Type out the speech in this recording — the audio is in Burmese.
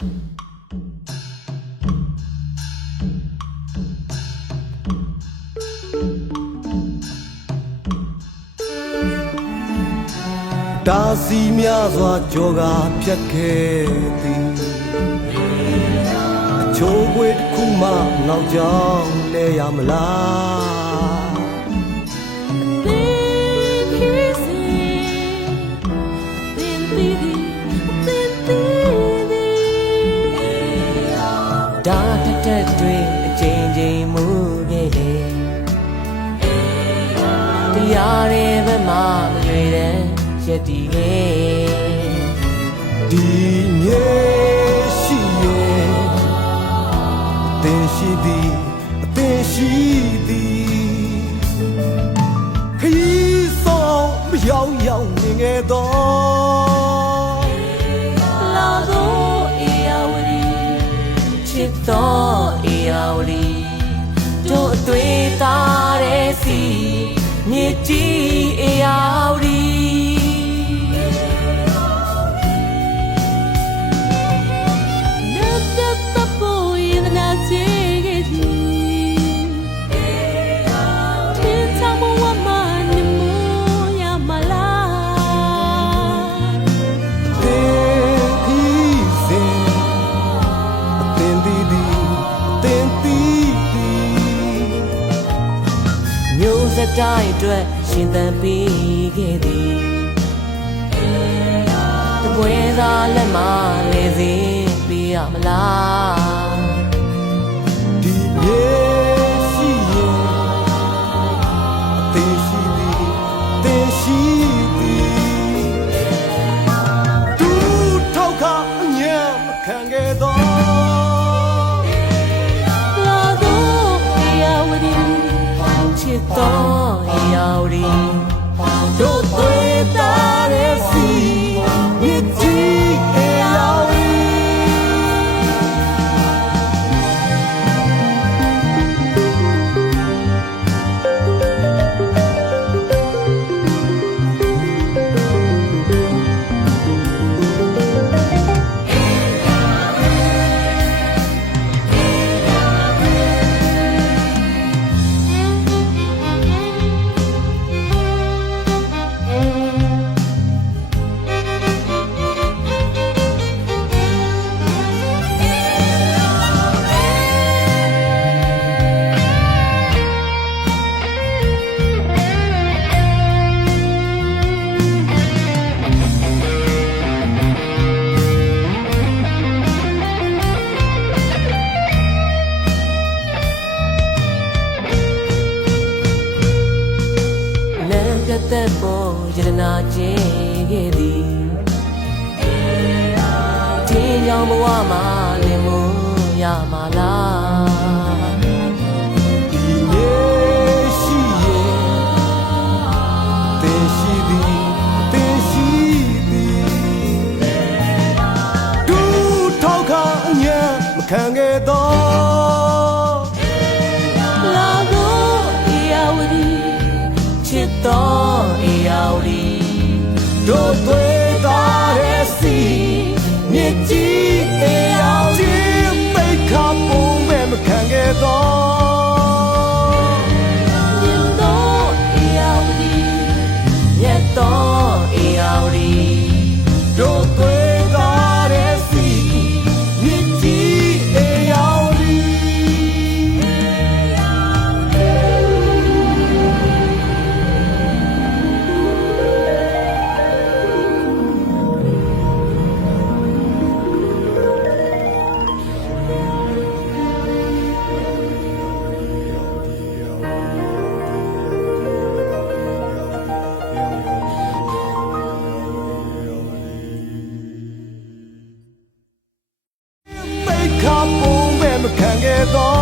ဒါစီများစွာကြောကဖြတ်ခဲ့သည်အချိုးခွေတစ်ခုမှနောက်ကြောင်းလဲရမလား တရားတွေဘက်မှမရွေတဲ့ရက်တီခဲ့ဒီမြေရှိရဲ့အသင်ရှိသည်အသင်ရှိသည်ခရီးဆောင်မရောက်ရောက်နေခဲ့တော့လာသောအေယာဝတီချစ်သောအေယာဝတီတို့အသွေးသားတဲ့စီ မြေကြီးအေယာဝတီ ရှင်သန်ပေးခဲ့သည်တပွဲသာလက်မလေစဉ်ပေးရမလားဒီမြေ သက်ပေါ်ယရနာကျင်းခဲ့သည်တင်းကြောင်ဘဝမှာလင်မှုရမှာလားဒီမြေရှိရဲ့သင်ရှိသည်သင်ရှိသည်ဒူထောက်ခအညံမခံခဲ့ 对大的心，年纪也要紧，被看不没没看得到。alrededor.